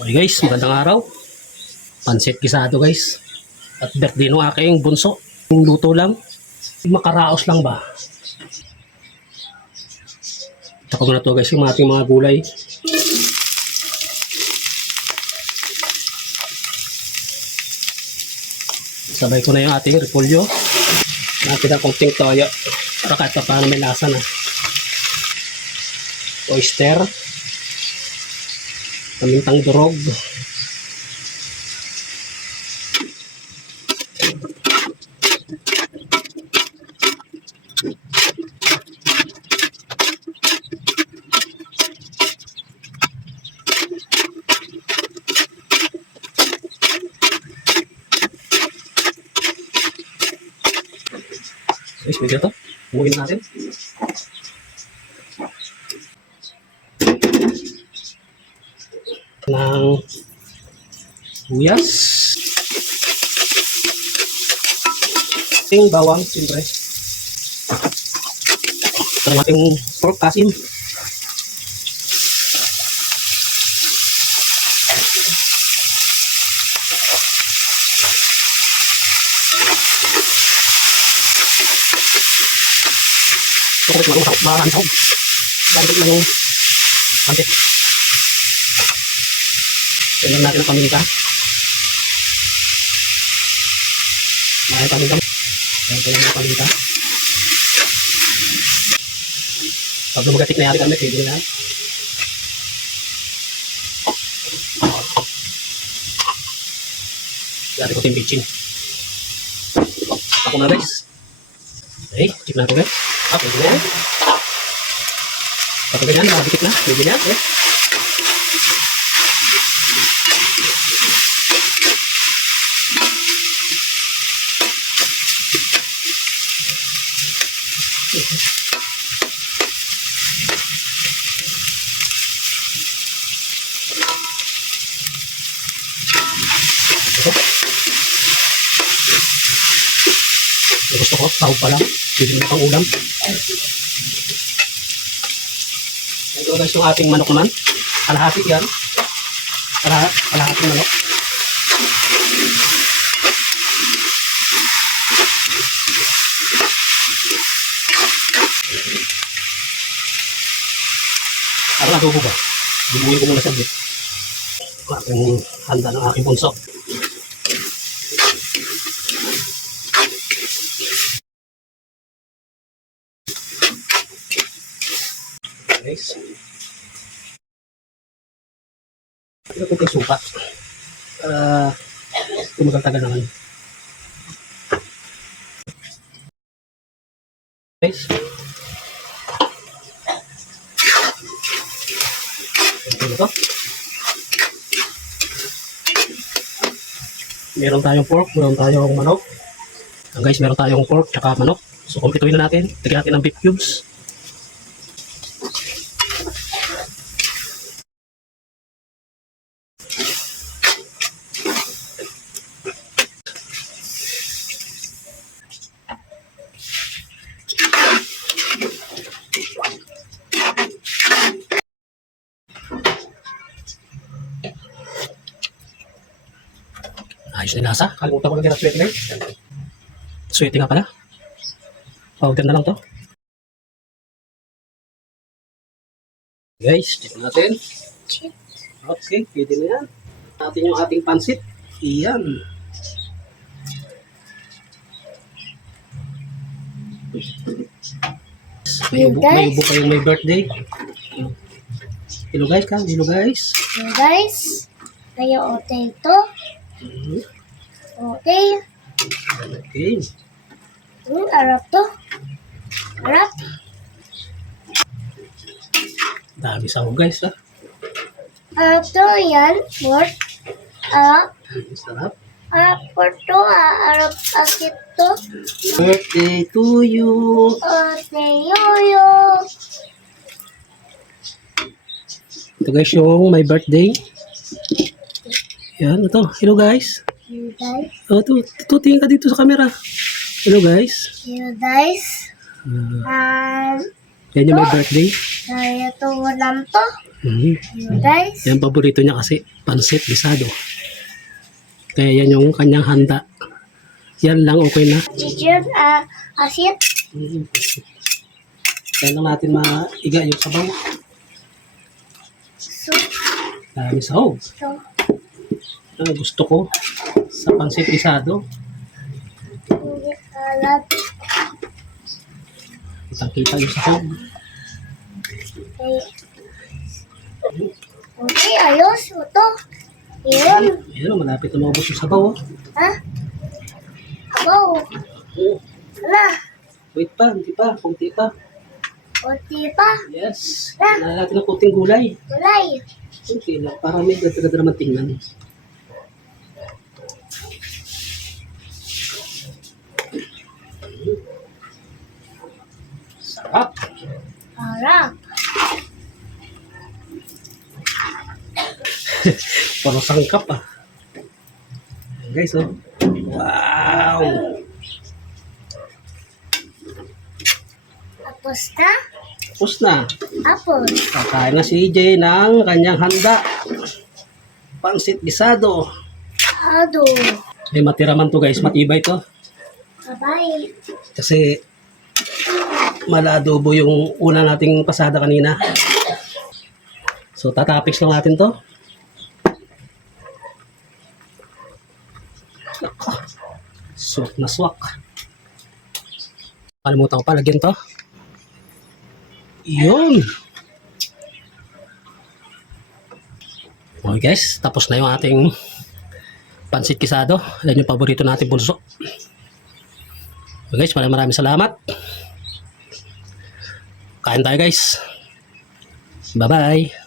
Okay guys, magandang araw. Pansit gisado guys. At birthday ng aking bunso. Yung luto lang. Makaraos lang ba? Tako na to guys yung ating mga gulay. Sabay ko na yung ating repolyo. Natin ang konting toyo. Para kahit pa paano may lasa na. Oyster. Pamintang durog. Guys, medyo to. Umugin natin. Ng buyas. Yung bawang, siyempre. Ito ang ating pork asin. Ito rin mga marami sa ganito lang yung pansit. Tingnan natin ang paminta. Marami paminta. Tingnan ang paminta. Pag lumagatik na yari kami, pwede na. Dati ko timbichin. Ako na guys. Okay, check na ito guys. Pwede na yan. Pag ganyan, nakabikit na. Pwede na. Okay. Gusto ko, sahog pa lang. Pwede na pang ulam. Ito guys yung ating manok naman. Kalahati yan. Kalahati manok. Parang adobo ba? Bibuhin ko muna saglit. Aking handa ng aking bunso. Guys. Ito ko yung suka. Tumagal-tagal naman. Guys. Ito. Meron tayong pork, meron tayong manok. Guys, meron tayong pork tsaka manok. So, kumpituin na natin. Tignan natin ang beef cubes. Ayos na lasa. Kalimutan ko lagyan ng sweetener. Sweetener nga pala. Powder na lang to. Guys, check natin. Okay, pwede na yan. Natin yung ating pansit. Iyan. May ubo kayong may birthday. Hello guys ka. Hello guys. Hello guys. Kayo ote ito. Okay. Okay. Arap to. Arap. Dami sahog guys ha. Arap to yan. Pork. Arap. Sarap. Arap pork to. Arap akit to. Birthday to you. Ote yoyo. Ito guys yung my birthday. Yan, ito. Hello guys. Hello guys. Oh, tingin ka dito sa camera. Hello guys. Hello guys. Yan yung may birthday. Kaya ito walang to. Mhm. Guys. Yan paborito niya kasi, pansit gisado. Kaya yan yung kanyang handa. Yan lang, okay na. Chicken, asit. Mhm. Kaya lang natin maiga yung sabaw. Soup. Dami sahog. So, Ang gusto ko sa pansit gisado. hindi kalat. Kitang-kita yung sahog. Okay, ayos. Ito. Yun. Ayan, malapit na maubos yung sabaw. Oh. Ha? Abaw. Oh, Ala. wait pa, hindi pa, kunti pa. Kunti pa. Yes. Kailangan natin ng kunting gulay. Gulay. Okay lang, para may ganda-ganda naman tingnan. Sarap. Harap. Parang sangkap ah. Ayan, guys, oh. Wow! Tapos na. Tapos na. Tapos. Kakain na si EJ ng kanyang handa. Pansit gisado. Ado. May matira man to guys, matibay to. Bye-bye. Kasi maladobo yung una nating pasada kanina. So tatapix lang natin to. Nako. Swak na swak. Kalimutan ko pa, lagyan to. Yun. Okay guys, tapos na yung ating pansit kisado. Yan yung paborito natin bunso. Okay guys, maraming salamat. Kain tayo guys. Bye bye.